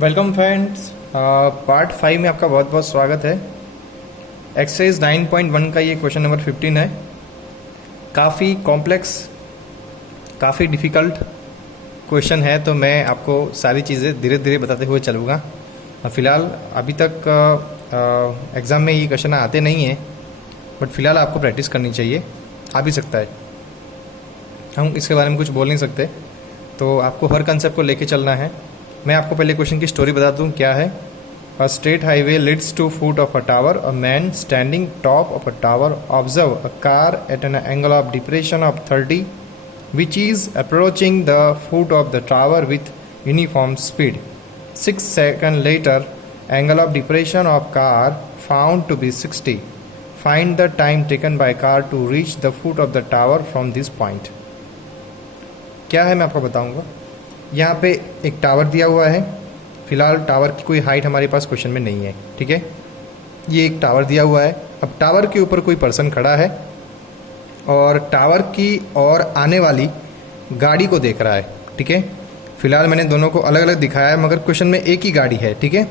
Welcome friends, part 5 में आपका बहुत बहुत स्वागत है। एक्सरसाइज 9.1 का ये क्वेश्चन नंबर 15 है। काफ़ी कॉम्प्लेक्स, काफ़ी डिफ़िकल्ट क्वेश्चन है, तो मैं आपको सारी चीज़ें धीरे धीरे बताते हुए चलूँगा। फ़िलहाल अभी तक एग्ज़ाम में ये क्वेश्चन आते नहीं हैं, बट फ़िलहाल आपको प्रैक्टिस करनी चाहिए। आ भी सकता है, हम इसके बारे में कुछ बोल नहीं सकते, तो आपको हर कंसेप्ट को लेके चलना है। मैं आपको पहले क्वेश्चन की स्टोरी बता दूं क्या है। A straight highway leads to foot of a tower. A man standing top of a tower observe a car at an angle of depression of 30 which is approaching the foot of the tower with uniform speed. 6 seconds later, angle of depression of car found to be 60. Find the time taken by car to reach the foot of the tower from this point. क्या है मैं आपको बताऊंगा। यहाँ पे एक tower दिया हुआ है। फिलहाल टावर की कोई हाइट हमारे पास क्वेश्चन में नहीं है, ठीक है। ये एक टावर दिया हुआ है। अब टावर के ऊपर कोई पर्सन खड़ा है और टावर की ओर आने वाली गाड़ी को देख रहा है, ठीक है। फिलहाल मैंने दोनों को अलग अलग दिखाया है, मगर क्वेश्चन में एक ही गाड़ी है, ठीक है।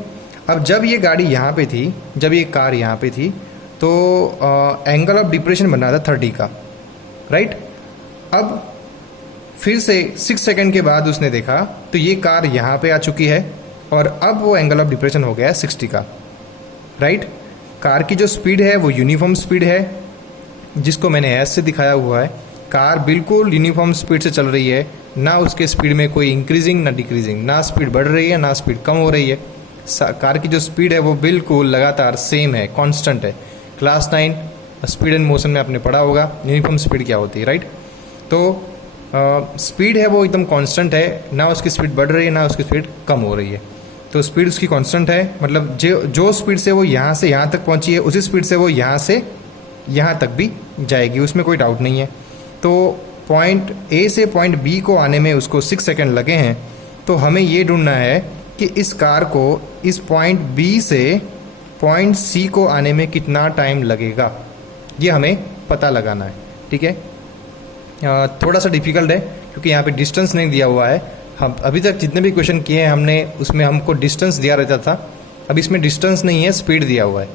अब जब ये गाड़ी यहाँ पे थी, जब ये कार यहाँ पे थी, तो एंगल ऑफ डिप्रेशन बन रहा था 30 का, राइट। अब फिर से 6 सेकंड के बाद उसने देखा तो ये कार यहाँ पे आ चुकी है और अब वो एंगल ऑफ डिप्रेशन हो गया है 60 का, राइट। कार की जो स्पीड है वो यूनिफॉर्म स्पीड है, जिसको मैंने एस से दिखाया हुआ है। कार बिल्कुल यूनिफॉर्म स्पीड से चल रही है, ना उसके स्पीड में कोई इंक्रीजिंग ना डिक्रीजिंग, ना स्पीड बढ़ रही है ना स्पीड कम हो रही है। कार की जो स्पीड है वो बिल्कुल लगातार सेम है, कांस्टेंट है। क्लास 9 स्पीड एंड मोशन में आपने पढ़ा होगा यूनिफॉर्म स्पीड क्या होती है, राइट। तो स्पीड है वो एकदम कांस्टेंट है, ना उसकी स्पीड बढ़ रही है ना उसकी स्पीड कम हो रही है। तो स्पीड उसकी कांस्टेंट है, मतलब जो स्पीड से वो यहाँ से यहाँ तक पहुँची है उसी स्पीड से वो यहाँ से यहाँ तक भी जाएगी, उसमें कोई डाउट नहीं है। तो पॉइंट ए से पॉइंट बी को आने में उसको 6 सेकंड लगे हैं। तो हमें ये ढूंढना है कि इस कार को इस पॉइंट बी से पॉइंट सी को आने में कितना टाइम लगेगा, ये हमें पता लगाना है, ठीक है। थोड़ा सा डिफिकल्ट है क्योंकि यहाँ पे डिस्टेंस नहीं दिया हुआ है। हम अभी तक जितने भी क्वेश्चन किए हैं हमने उसमें हमको डिस्टेंस दिया रहता था, अब इसमें डिस्टेंस नहीं है, स्पीड दिया हुआ है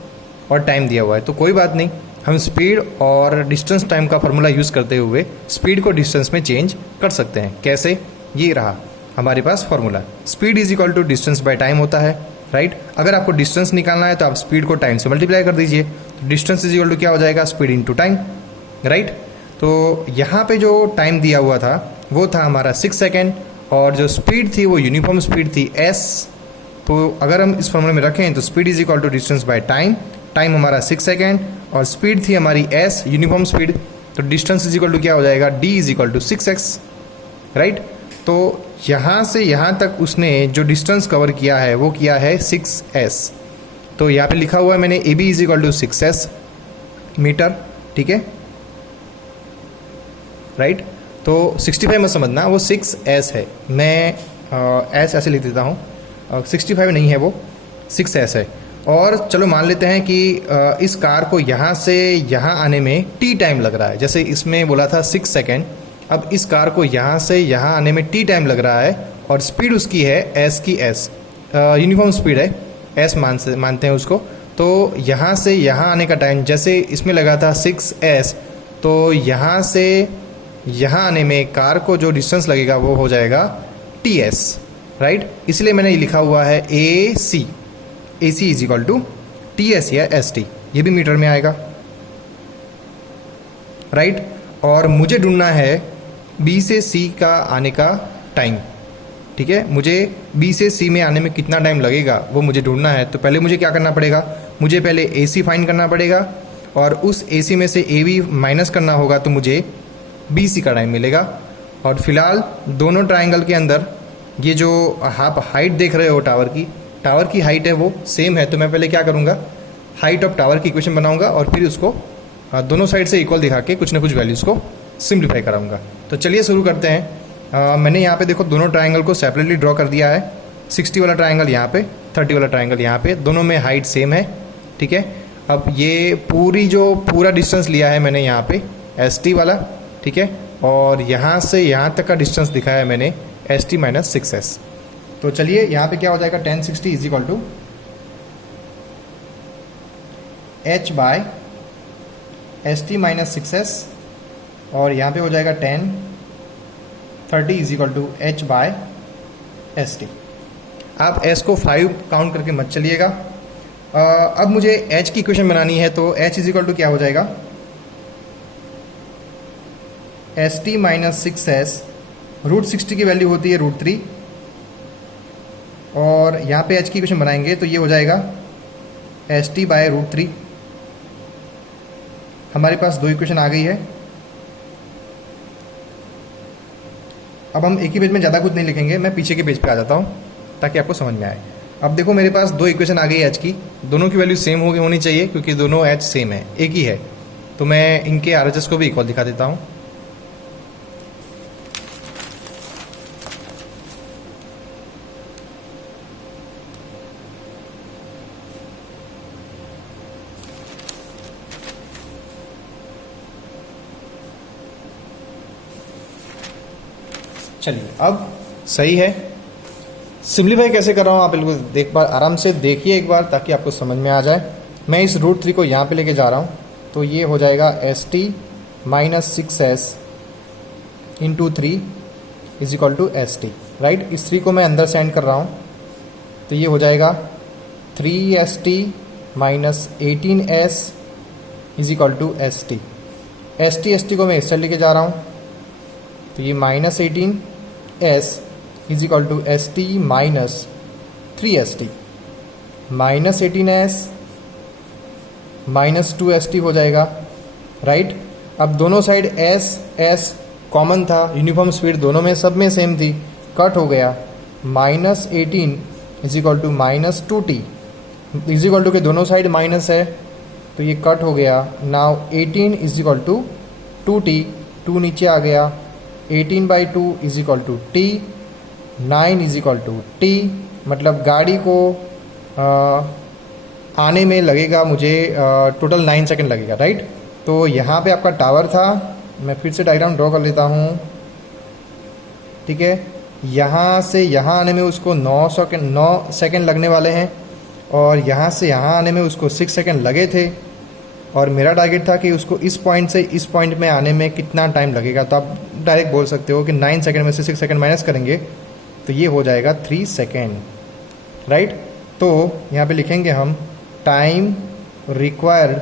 और टाइम दिया हुआ है। तो कोई बात नहीं, हम स्पीड और डिस्टेंस टाइम का फॉर्मूला यूज़ करते हुए स्पीड को डिस्टेंस में चेंज कर सकते हैं। कैसे? ये रहा हमारे पास formula, speed is equal to distance by time होता है, राइट। अगर आपको डिस्टेंस निकालना है तो आप स्पीड को टाइम से मल्टीप्लाई कर दीजिए, तो डिस्टेंस इज इक्वल टू क्या हो जाएगा, स्पीड इनटू टाइम, राइट। तो यहाँ पे जो टाइम दिया हुआ था वो था हमारा 6 सेकेंड और जो स्पीड थी वो यूनिफॉर्म स्पीड थी s। तो अगर हम इस फॉर्मूले में रखें तो speed is equal to distance by time, time हमारा 6 सेकेंड और स्पीड थी हमारी s यूनिफॉर्म स्पीड, तो डिस्टेंस इज इक्वल टू क्या हो जाएगा, d is equal to 6x, right. तो यहाँ से यहाँ तक उसने जो डिस्टेंस कवर किया है वो किया है 6s। तो यहाँ पे लिखा हुआ है मैंने AB is equal to 6s metre, ठीक है, राइट। तो 65 में समझना वो 6s है, मैं s ऐसे लिख देता हूँ, 65 नहीं है वो 6s है। और चलो मान लेते हैं कि इस कार को यहाँ से यहाँ आने में t टाइम लग रहा है, जैसे इसमें बोला था 6 सेकेंड। अब इस कार को यहाँ से यहाँ आने में t टाइम लग रहा है और स्पीड उसकी है s की s, यूनिफॉर्म स्पीड है, s मानते हैं उसको। तो यहाँ से यहाँ आने का टाइम जैसे इसमें लगा था 6s, तो यहाँ से यहाँ आने में कार को जो डिस्टेंस लगेगा वो हो जाएगा ts, राइट। इसलिए मैंने ये लिखा हुआ है AC is equal to TS या ST, ये भी मीटर में आएगा, राइट। और मुझे ढूंढना है B से C का आने का टाइम, ठीक है। मुझे B से C में आने में कितना टाइम लगेगा वो मुझे ढूंढना है। तो पहले मुझे क्या करना पड़ेगा, मुझे पहले AC फाइंड करना पड़ेगा और उस AC में से AB माइनस करना होगा, तो मुझे BC का टाइम मिलेगा। और फिलहाल दोनों ट्राइंगल के अंदर ये जो आप हाइट देख रहे हो टावर की हाइट है वो सेम है। तो मैं पहले क्या करूँगा, हाइट ऑफ टावर की इक्वेशन बनाऊंगा और फिर उसको दोनों साइड से इक्वल दिखा के कुछ ना कुछ वैल्यूज़ को सिंप्लीफाई कराऊंगा। तो चलिए शुरू करते हैं। मैंने यहाँ पे देखो दोनों ट्राइंगल को सेपरेटली ड्रॉ कर दिया है। 60 वाला ट्राइंगल यहाँ पे, 30 वाला ट्राइंगल यहाँ पे, दोनों में हाइट सेम है, ठीक है। अब ये पूरा डिस्टेंस लिया है मैंने यहाँ पे ST वाला, ठीक है। और यहाँ से यहाँ तक का डिस्टेंस दिखाया है मैंने ST माइनस 6s। तो चलिए यहाँ पे क्या हो जाएगा, 1060 is equal to h by ST minus 6s, और यहाँ पे हो जाएगा 1030 is equal to h by ST। आप s को 5 काउंट करके मत चलिएगा। अब मुझे h की इक्वेशन बनानी है, तो h इज इक्वल टू क्या हो जाएगा, ST माइनस 6s, √60 की वैल्यू होती है √3, और यहाँ पे h की इक्वेशन बनाएंगे तो ये हो जाएगा ST बाय √3। हमारे पास 2 इक्वेशन आ गई है। अब हम एक ही पेज में ज़्यादा कुछ नहीं लिखेंगे, मैं पीछे के पेज पे आ जाता हूँ ताकि आपको समझ में आए। अब देखो मेरे पास 2 इक्वेशन आ गई h की, दोनों की वैल्यू सेम होनी चाहिए क्योंकि दोनों h सेम है, एक ही है। तो मैं इनके RHS को भी इक्वल दिखा देता हूँ। चलिए अब सही है। सिंप्लीफाई कैसे कर रहा हूँ आप बिल्कुल आराम से देखिए एक बार ताकि आपको समझ में आ जाए। मैं इस √3 को यहाँ पे लेके जा रहा हूँ, तो ये हो जाएगा ST minus 6s into 3 is equal to ST, right. इस 3 को मैं अंदर सेंड कर रहा हूँ, तो ये हो जाएगा 3ST minus 18s is equal to ST। ST को मैं इस साइड लेके जा रहा हूँ, तो ये minus 18s is equal to ST minus 3ST। Minus 18s minus 2ST हो जाएगा, राइट। अब दोनों साइड S कॉमन था, यूनिफॉर्म स्पीड दोनों में सब में सेम थी, कट हो गया। Minus 18 is equal to minus 2T is equal to के दोनों साइड माइनस है, तो ये कट हो गया। Now 18 is equal to 2T, 2 नीचे आ गया। 18 by 2 is equal to T, 9 is equal to T, मतलब गाड़ी को आने में लगेगा मुझे टोटल 9 सेकंड लगेगा, राइट। तो यहाँ पे आपका टावर था, मैं फिर से डायग्राम ड्रॉ कर लेता हूँ, ठीक है। यहाँ से यहाँ आने में उसको 9 सेकंड लगने वाले हैं, और यहाँ से यहाँ आने में उसको 6 सेकंड लगे थे, और मेरा टारगेट था कि उसको इस पॉइंट से इस पॉइंट में आने में कितना टाइम लगेगा। तो आप डायरेक्ट बोल सकते हो कि 9 सेकंड में से 6 सेकंड माइनस करेंगे तो ये हो जाएगा 3 सेकंड, राइट। तो यहाँ पे लिखेंगे हम time required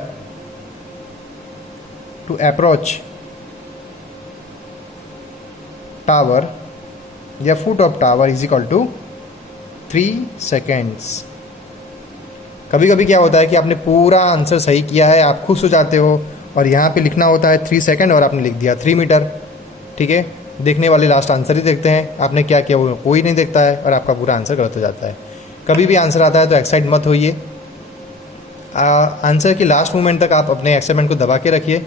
to approach tower या foot of tower is equal to 3 seconds. कभी कभी क्या होता है कि आपने पूरा आंसर सही किया है, आप खुश हो जाते हो, और यहाँ पे लिखना होता है 3 सेकंड और आपने लिख दिया 3 मीटर, ठीक है। देखने वाले लास्ट आंसर ही देखते हैं, आपने क्या किया वो कोई नहीं देखता है, और आपका पूरा आंसर गलत हो जाता है। कभी भी आंसर आता है तो एक्साइट मत होइए, आंसर के लास्ट मोमेंट तक आप अपने एक्साइटमेंट को दबा के रखिए,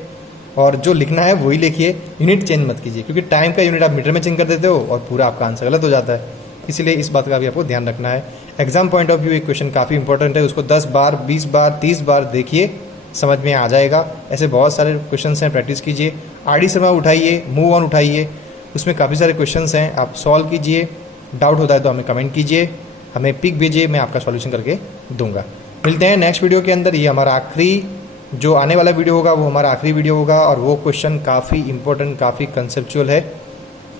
और जो लिखना है वही लिखिए, यूनिट चेंज मत कीजिए, क्योंकि टाइम का यूनिट आप मीटर में चेंज कर देते हो और पूरा आपका आंसर गलत हो जाता है। इसीलिए इस बात का भी आपको ध्यान रखना है। एग्जाम पॉइंट ऑफ व्यू एक क्वेश्चन काफ़ी इंपॉर्टेंट है, उसको 10 बार 20 बार 30 बार देखिए, समझ में आ जाएगा। ऐसे बहुत सारे क्वेश्चन हैं, प्रैक्टिस कीजिए। RD शर्मा उठाइए, मूव ऑन उठाइए, उसमें काफ़ी सारे क्वेश्चन हैं, आप सॉल्व कीजिए। डाउट होता है तो हमें कमेंट कीजिए, हमें पिक भेजिए, मैं आपका सॉल्यूशन करके दूंगा। मिलते हैं नेक्स्ट वीडियो के अंदर। ये हमारा आखिरी जो आने वाला वीडियो होगा वो हमारा आखिरी वीडियो होगा, और वो क्वेश्चन काफ़ी इंपॉर्टेंट, काफ़ी कंसेप्चुअल है।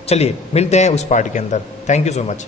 चलिए मिलते हैं उस पार्ट के अंदर। Thank you so much.